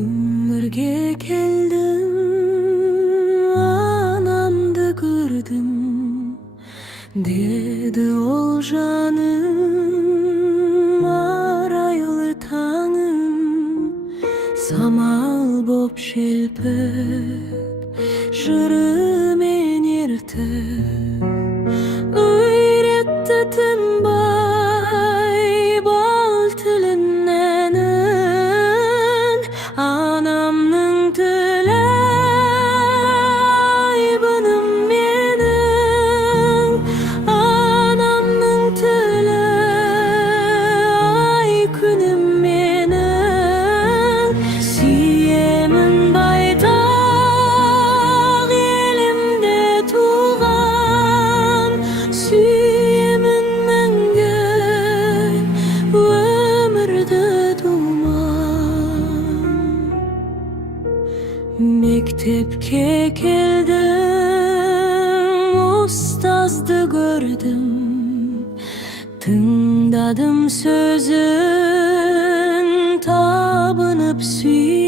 Ömürge keldim, anamdı gördüm, dedi ol canım, araylı tağım. Samal bop şelpep, jırымен ertep, öğretti tınbay bal tilinenin. Anamның тілі, айбыным менің. Anamның тілі, ай күнім менің. Сүйемін байтақ елімде туған, сүйемін мәңгі өмірді думан. Мектепке келдім, ұстазды көрдім, тыңдадым сөзін, табынып сүйдім.